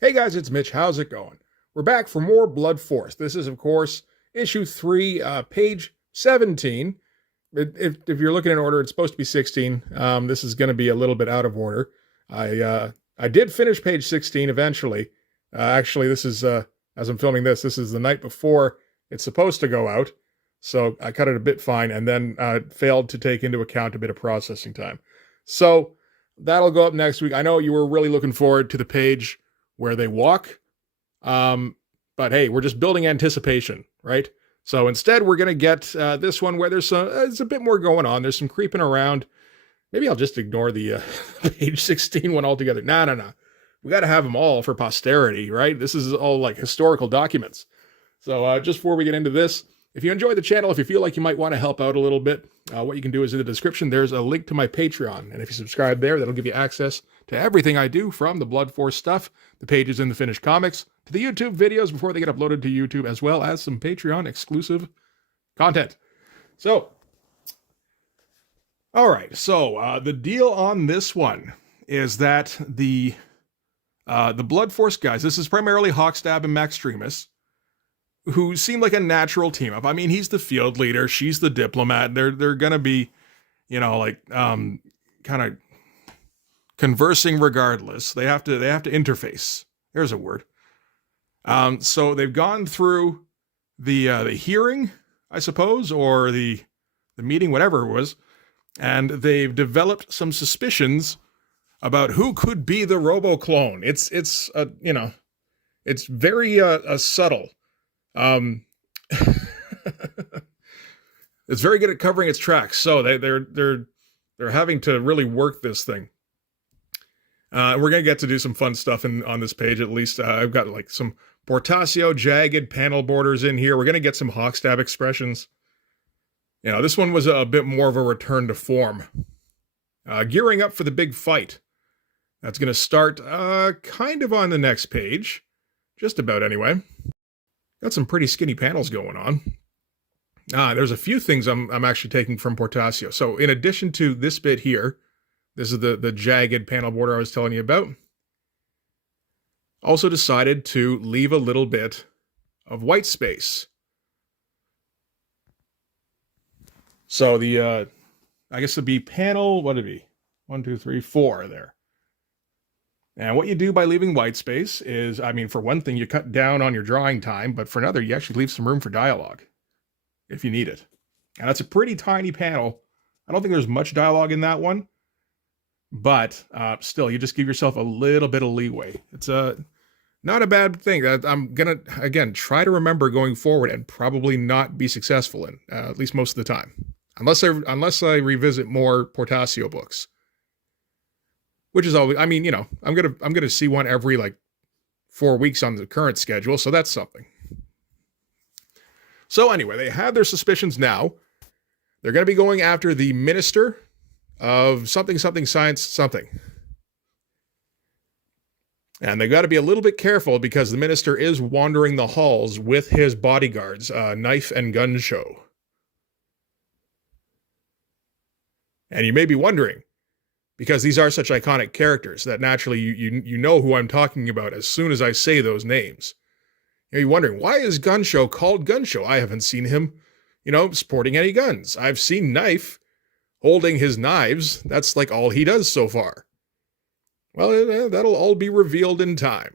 Hey guys, it's Mitch. How's it going? We're back for more Blood Force. This is, of course, issue 3, page 17. If you're looking in order, it's supposed to be 16. This is going to be a little bit out of order. I did finish page 16 eventually. Actually, this is, as I'm filming this is the night before it's supposed to go out. So I cut it a bit fine and then failed to take into account a bit of processing time. So that'll go up next week. I know you were really looking forward to the page where they walk. But hey, we're just building anticipation, right? So instead, we're going to get this one where there's a bit more going on. There's some creeping around. Maybe I'll just ignore the page 16 one altogether. No. We got to have them all for posterity, right? This is all like historical documents. So just before we get into this, if you enjoy the channel, if you feel like you might want to help out a little bit, what you can do is in the description, there's a link to my Patreon. And if you subscribe there, that'll give you access to everything I do, from the Blood Force stuff, the pages in the finished comics, to the YouTube videos before they get uploaded to YouTube, as well as some Patreon exclusive content. So, all right. So the deal on this one is that the Blood Force guys, this is primarily Hawkstab and Maxtremus, who seem like a natural team up. I mean, he's the field leader, she's the diplomat. They're gonna be, like kind of conversing regardless. They have to interface. There's a word. So they've gone through the hearing, I suppose, or the meeting, whatever it was, and they've developed some suspicions about who could be the RoboClone. It's very subtle. It's very good at covering its tracks. So they're having to really work this thing. We're gonna get to do some fun stuff on this page. At least I've got like some Portasio jagged panel borders in here. We're gonna get some Hawkstab expressions. This one was a bit more of a return to form. Gearing up for the big fight. That's gonna start kind of on the next page, just about anyway. Got some pretty skinny panels going on. There's a few things I'm actually taking from Portasio. So in addition to this bit here, this is the jagged panel border I was telling you about. Also decided to leave a little bit of white space. So I guess it'd be panel, what would it be? 1, 2, 3, 4 there. And what you do by leaving white space is, for one thing, you cut down on your drawing time, but for another, you actually leave some room for dialogue, if you need it. And that's a pretty tiny panel. I don't think there's much dialogue in that one, but still, you just give yourself a little bit of leeway. It's not a bad thing. I'm gonna, again, try to remember going forward and probably not be successful in, at least most of the time. Unless I revisit more Portasio books. Which is always, I'm gonna see one every 4 weeks on the current schedule, so that's something. So anyway, they have their suspicions now. They're gonna be going after the minister of something science something. And they got to be a little bit careful because the minister is wandering the halls with his bodyguards, Knife and Gun Show. And you may be wondering, because these are such iconic characters that naturally you know who I'm talking about as soon as I say those names. You're wondering, why is Gun Show called Gun Show? I haven't seen him, sporting any guns. I've seen Knife holding his knives. That's like all he does so far. Well, that'll all be revealed in time.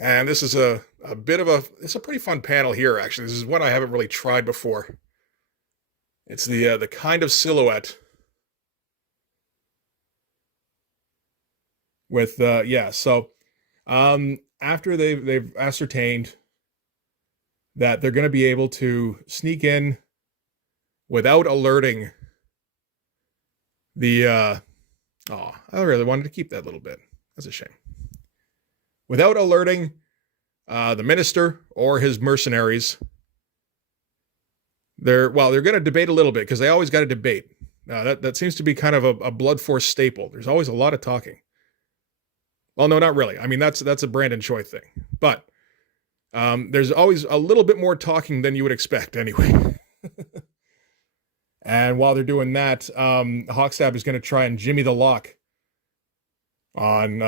And this is it's a pretty fun panel here, actually. This is one I haven't really tried before. It's the kind of silhouette with so after they've ascertained that they're going to be able to sneak in without alerting the I really wanted to keep that little bit. That's a shame. Without alerting the minister or his mercenaries, they're going to debate a little bit, because they always got to debate. That seems to be kind of a Blood Force staple. There's always a lot of talking. Well, no, not really. That's a Brandon Choi thing. But there's always a little bit more talking than you would expect anyway. And while they're doing that, Hawkstab is going to try and jimmy the lock on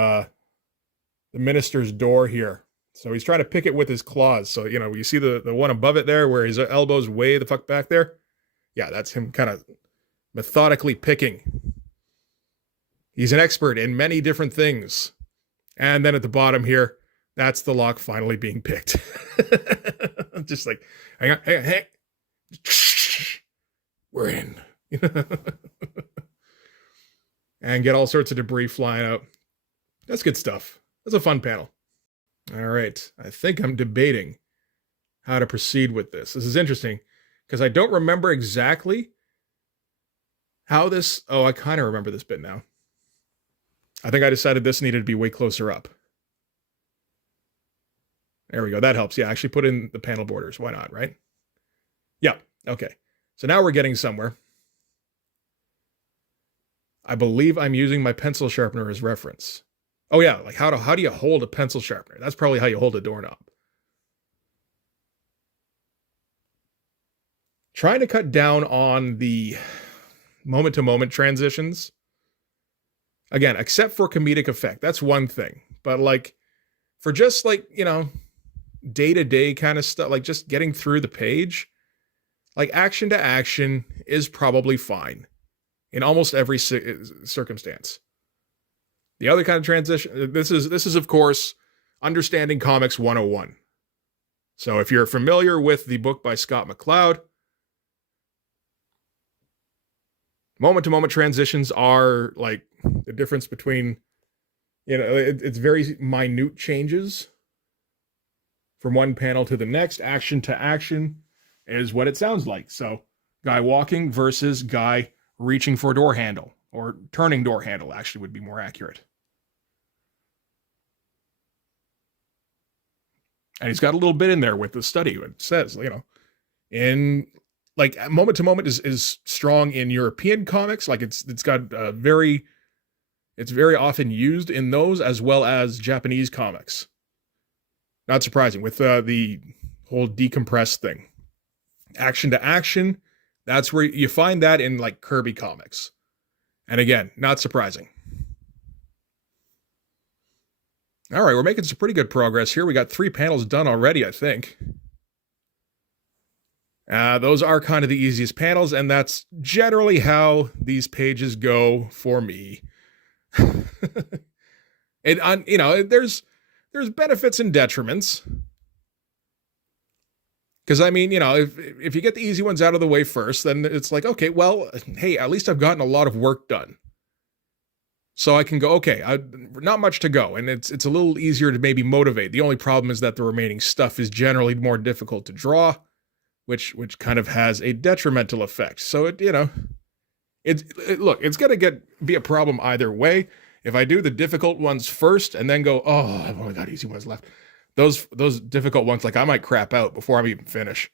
the minister's door here. So he's trying to pick it with his claws. So, you see the one above it there where his elbow's way the fuck back there? Yeah, that's him kind of methodically picking. He's an expert in many different things. And then at the bottom here, that's the lock finally being picked. Just like, hang on. We're in. And get all sorts of debris flying out. That's good stuff. That's a fun panel. All right. I think I'm debating how to proceed with this. This is interesting because I don't remember exactly how this... Oh, I kind of remember this bit now. I think I decided this needed to be way closer up. There we go. That helps. Yeah, actually put in the panel borders. Why not, right? Yeah. Okay. So now we're getting somewhere. I believe I'm using my pencil sharpener as reference. Oh yeah, like how do you hold a pencil sharpener? That's probably how you hold a doorknob. Trying to cut down on the moment-to-moment transitions. Again, except for comedic effect. That's one thing. But like, for just like, day-to-day kind of stuff, like just getting through the page, like action to action is probably fine in almost every circumstance. The other kind of transition, this is of course, Understanding Comics 101. So if you're familiar with the book by Scott McCloud, moment-to-moment transitions are like the difference between, it's very minute changes from one panel to the next. Action to action is what it sounds like. So guy walking versus guy reaching for a door handle, or turning door handle actually would be more accurate. And he's got a little bit in there with the study. It says, in like moment to moment is strong in European comics. Like it's got it's very often used in those as well as Japanese comics. Not surprising with the whole decompressed thing. Action to action, that's where you find that in like Kirby comics. And again, not surprising. All right, we're making some pretty good progress here. We got 3 panels done already, I think. Those are kind of the easiest panels, and that's generally how these pages go for me. And there's benefits and detriments. Because I mean, if you get the easy ones out of the way first, then it's like, okay, well, hey, at least I've gotten a lot of work done. So I can go, okay, not much to go, and it's a little easier to maybe motivate. The only problem is that the remaining stuff is generally more difficult to draw, which kind of has a detrimental effect. So look, it's gonna be a problem either way. If I do the difficult ones first and then go, oh, I've only got easy ones left, those difficult ones, like I might crap out before I'm even finished.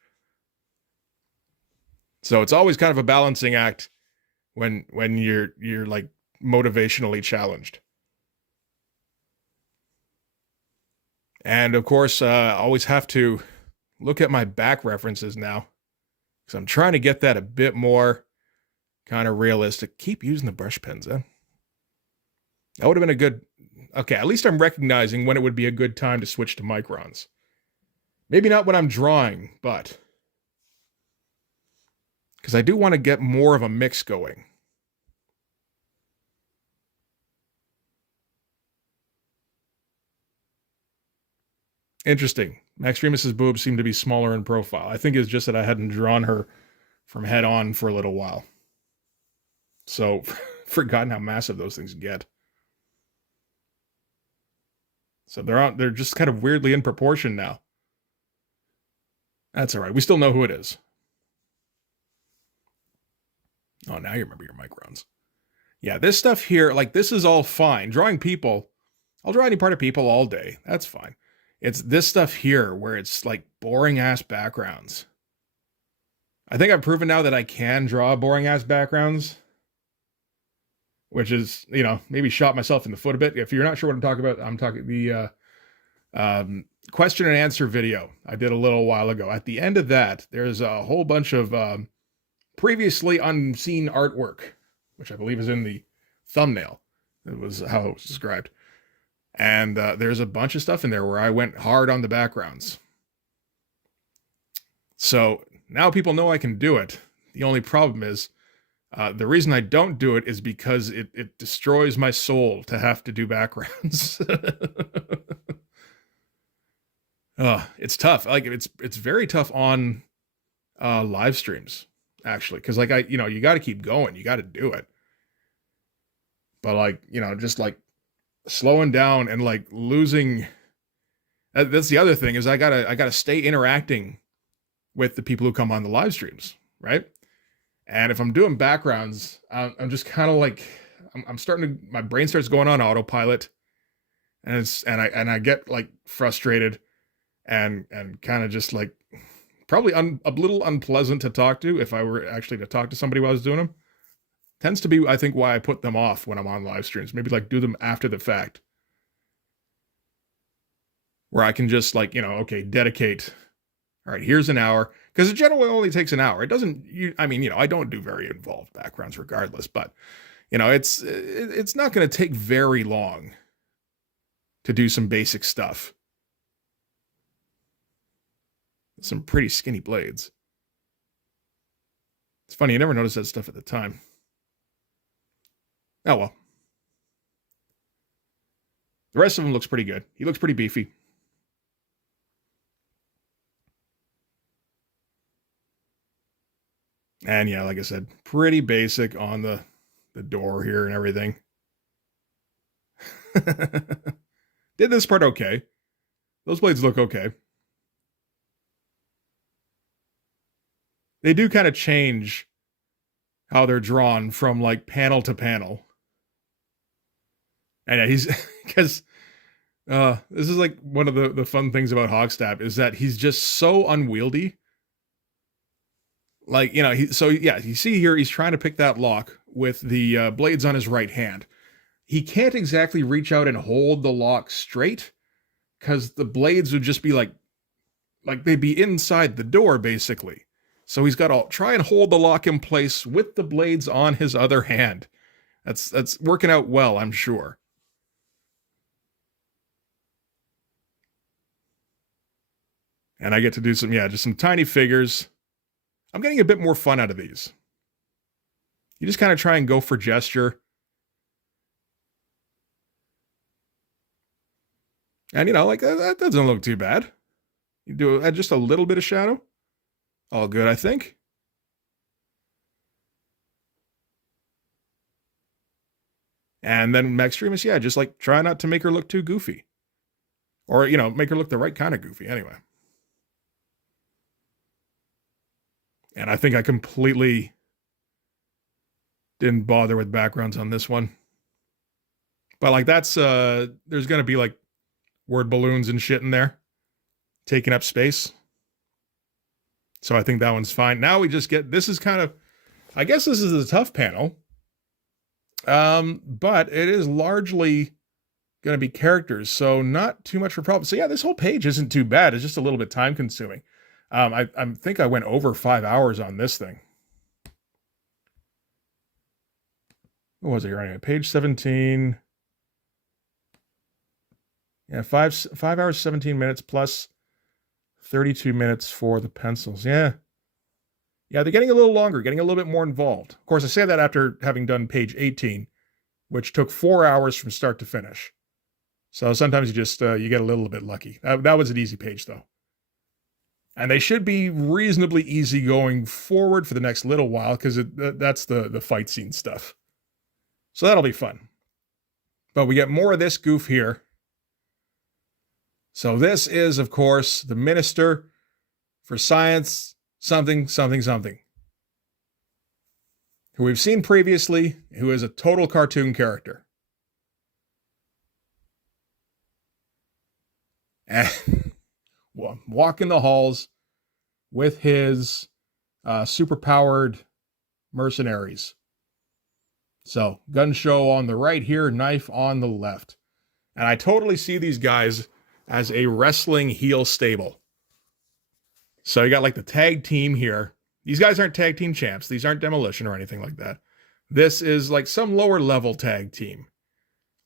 So it's always kind of a balancing act when you're like motivationally challenged. And of course, always have to look at my back references now, because I'm trying to get that a bit more kind of realistic. Keep using the brush pens, huh? That would have been a good... Okay, at least I'm recognizing when it would be a good time to switch to microns. Maybe not when I'm drawing, but... because I do want to get more of a mix going. Interesting. Max Remus's boobs seem to be smaller in profile. I think it's just that I hadn't drawn her from head on for a little while. So, forgotten how massive those things get. So they're just kind of weirdly in proportion now. That's all right. We still know who it is. Oh, now you remember your microns. Yeah, this stuff here, like this is all fine. Drawing people, I'll draw any part of people all day. That's fine. It's this stuff here where it's like boring ass backgrounds. I think I've proven now that I can draw boring ass backgrounds, which is, maybe shot myself in the foot a bit. If you're not sure what I'm talking about, I'm talking the question and answer video I did a little while ago. At the end of that, there's a whole bunch of previously unseen artwork, which I believe is in the thumbnail. It was how it was described. And there's a bunch of stuff in there where I went hard on the backgrounds. So now people know I can do it. The only problem is the reason I don't do it is because it destroys my soul to have to do backgrounds. It's tough. Like it's very tough on live streams, actually, because like you got to keep going. You got to do it. But like just like slowing down and like losing. That's the other thing is I gotta stay interacting with the people who come on the live streams, right? And if I'm doing backgrounds, I'm just kind of like I'm starting to my brain starts going on autopilot, and I get like frustrated and kind of just like probably a little unpleasant to talk to if I were actually to talk to somebody while I was doing them. Tends to be, I think, why I put them off when I'm on live streams. Maybe like do them after the fact, where I can just like okay, dedicate. All right, here's an hour, because it generally only takes an hour. It doesn't. I don't do very involved backgrounds regardless, but it's not going to take very long to do some basic stuff. Some pretty skinny blades. It's funny, you never noticed that stuff at the time. Oh well. The rest of him looks pretty good. He looks pretty beefy. And yeah, like I said, pretty basic on the door here and everything. Did this part okay. Those blades look okay. They do kind of change how they're drawn from like panel to panel. And yeah, he's because this is like one of the fun things about Hogstab is that he's just so unwieldy. Like, you see here, he's trying to pick that lock with the blades on his right hand. He can't exactly reach out and hold the lock straight because the blades would just be like they'd be inside the door, basically. So he's got to try and hold the lock in place with the blades on his other hand. That's working out well, I'm sure. And I get to do just some tiny figures. I'm getting a bit more fun out of these. You just kind of try and go for gesture. And, like that doesn't look too bad. You do just a little bit of shadow. All good, I think. And then Maxtremus, just like try not to make her look too goofy. Or, make her look the right kind of goofy anyway. And I think I completely didn't bother with backgrounds on this one. But like there's going to be like word balloons and shit in there taking up space. So I think that one's fine. Now we just this is kind of, I guess this is a tough panel. But it is largely going to be characters. So not too much of a problem. So yeah, this whole page isn't too bad. It's just a little bit time consuming. I think I went over 5 hours on this thing. What was it running at? Page 17. Yeah, 5 hours, 17 minutes plus 32 minutes for the pencils. Yeah, they're getting a little longer, getting a little bit more involved. Of course, I say that after having done page 18, which took 4 hours from start to finish. So sometimes you just, you get a little bit lucky. That was an easy page, though. And they should be reasonably easy going forward for the next little while, because that's the fight scene stuff. So that'll be fun. But we get more of this goof here. So this is, of course, the Minister for Science something, something, something, who we've seen previously, who is a total cartoon character. And walking the halls with his super-powered mercenaries. So, gun show on the right here, knife on the left. And I totally see these guys as a wrestling heel stable. So you got like the tag team here. These guys aren't tag team champs. These aren't Demolition or anything like that. This is like some lower level tag team.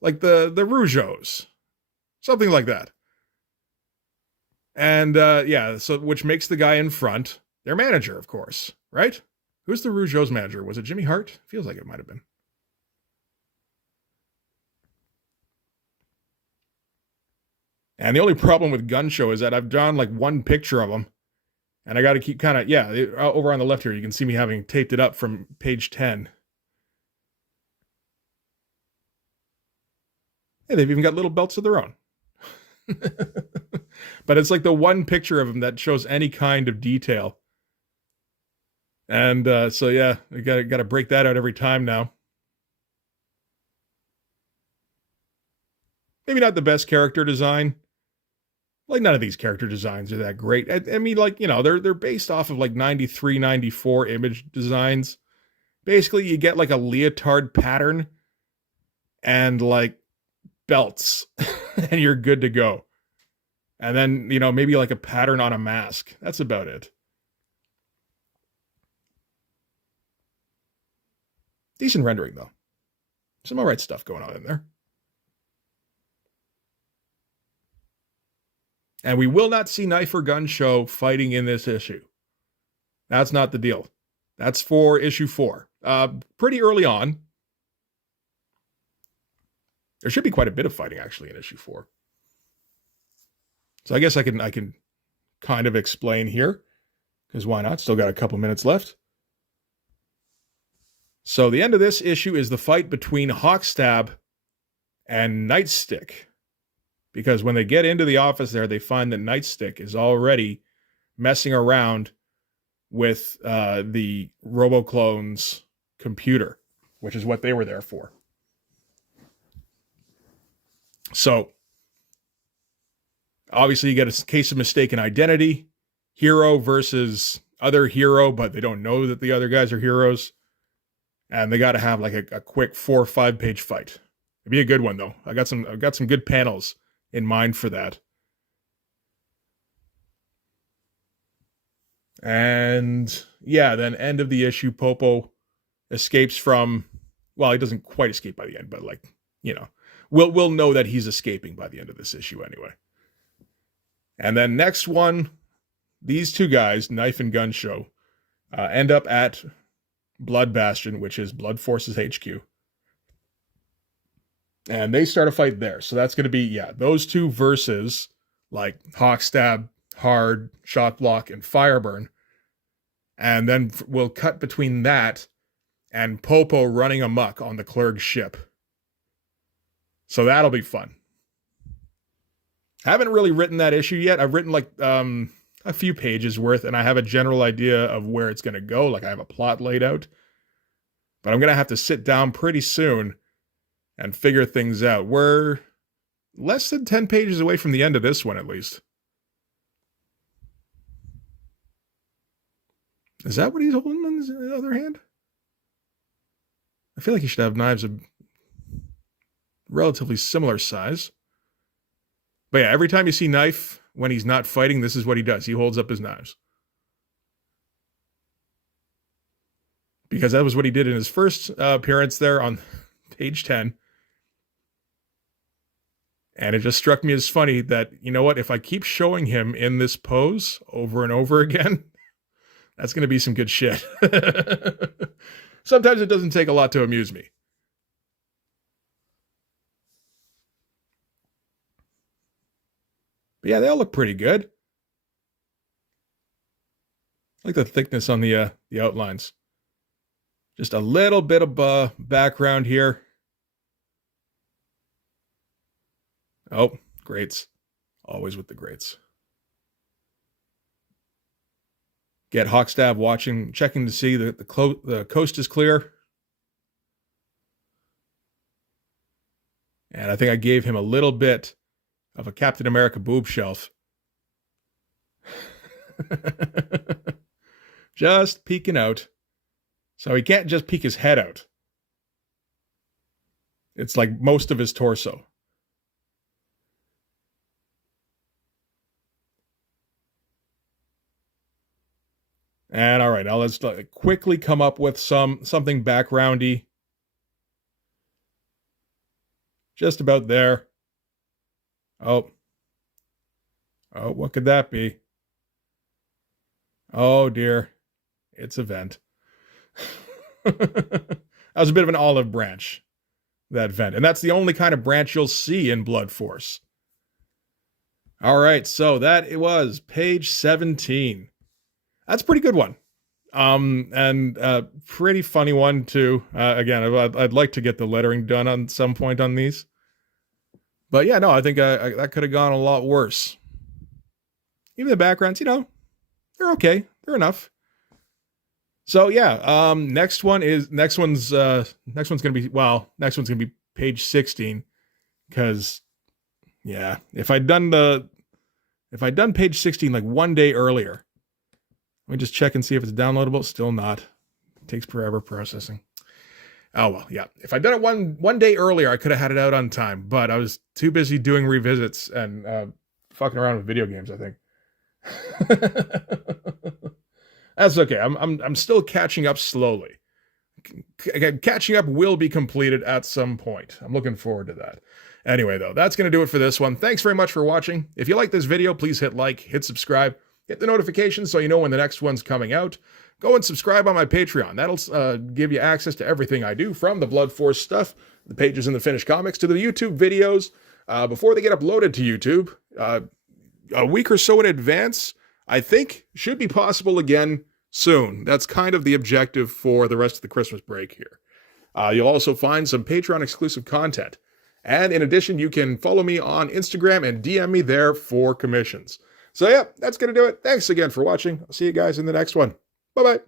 Like the Rougeaus. Something like that. And yeah, so which makes the guy in front their manager, of course, right? Who's the Rougeau's manager? Was it Jimmy Hart? Feels like it might have been. And the only problem with Gun Show is that I've drawn like one picture of him, and I got to keep kind of, yeah, over on the left here, you can see me having taped it up from page 10. Hey, they've even got little belts of their own. But it's like the one picture of him that shows any kind of detail. And so yeah, we got to break that out every time now. Maybe not the best character design. Like none of these character designs are that great. I mean, like, you know, they're based off of like 93, 94 image designs. Basically, you get like a leotard pattern and like belts and you're good to go. And then, you know, maybe like a pattern on a mask. That's about it. Decent rendering, though. Some all right stuff going on in there. And we will not see Knife or Gun Show fighting in this issue. That's not the deal. That's for issue 4. Pretty early on. There should be quite a bit of fighting, actually, in issue 4. So I guess I can kind of explain here, because why not? Still got a couple minutes left. So the end of this issue is the fight between Hawkstab and Nightstick. Because when they get into the office there, they find that Nightstick is already messing around with the RoboClone's computer, which is what they were there for. So, obviously, you get a case of mistaken identity. Hero versus other hero, but they don't know that the other guys are heroes. And they got to have like a quick 4 or 5 page fight. It'd be a good one, though. I've got some good panels in mind for that. And yeah, then end of the issue, Popo escapes from, well, he doesn't quite escape by the end, but like, you know, we'll know that he's escaping by the end of this issue anyway. And then next one, these two guys, Knife and Gun Show, end up at Blood Bastion, which is Blood Force's HQ. And they start a fight there. So that's going to be, yeah, those two versus like Hawkstab, Hard, Shock Block, and Fireburn. And then we'll cut between that and Popo running amok on the Clerg's ship. So that'll be fun. I haven't really written that issue yet. I've written like a few pages worth, and I have a general idea of where it's going to go. Like I have a plot laid out. But I'm going to have to sit down pretty soon and figure things out. We're less than 10 pages away from the end of this one, at least. Is that what he's holding on his other hand? I feel like he should have knives of relatively similar size. But yeah, every time you see Knife, when he's not fighting, this is what he does. He holds up his knives. Because that was what he did in his first appearance there on page 10. And it just struck me as funny that, you know what, if I keep showing him in this pose over and over again, that's going to be some good shit. Sometimes it doesn't take a lot to amuse me. But yeah, they all look pretty good. I like the thickness on the outlines. Just a little bit of background here. Oh, greats. Always with the greats. Get Hawkstab watching, checking to see that the coast is clear. And I think I gave him a little bit of a Captain America boob shelf. Just peeking out. So he can't just peek his head out. It's like most of his torso. And all right, now let's quickly come up with something backgroundy. Just about there. Oh. Oh, what could that be? Oh, dear. It's a vent. That was a bit of an olive branch, that vent. And that's the only kind of branch you'll see in Blood Force. All right, so that it was page 17. That's a pretty good one. And pretty funny one too. Again, I'd like to get the lettering done on some point on these. But yeah, no, I think that could have gone a lot worse. Even the backgrounds, they're okay. They're enough. So yeah, next one's gonna be page 16. Because yeah, if I'd done page 16 like one day earlier. Let me just check and see if it's downloadable. Still not. It takes forever processing. Oh, well, yeah. If I'd done it one day earlier, I could have had it out on time. But I was too busy doing revisits and fucking around with video games, I think. That's okay. I'm still catching up slowly. Catching up will be completed at some point. I'm looking forward to that. Anyway, though, that's going to do it for this one. Thanks very much for watching. If you like this video, please hit like, hit subscribe. Hit the notifications so you know when the next one's coming out. Go and subscribe on my Patreon. That'll give you access to everything I do, from the Blood Force stuff, the pages in the finished comics, to the YouTube videos before they get uploaded to YouTube. A week or so in advance, I think, should be possible again soon. That's kind of the objective for the rest of the Christmas break here. You'll also find some Patreon exclusive content. And in addition, you can follow me on Instagram and DM me there for commissions. So yeah, that's going to do it. Thanks again for watching. I'll see you guys in the next one. Bye-bye.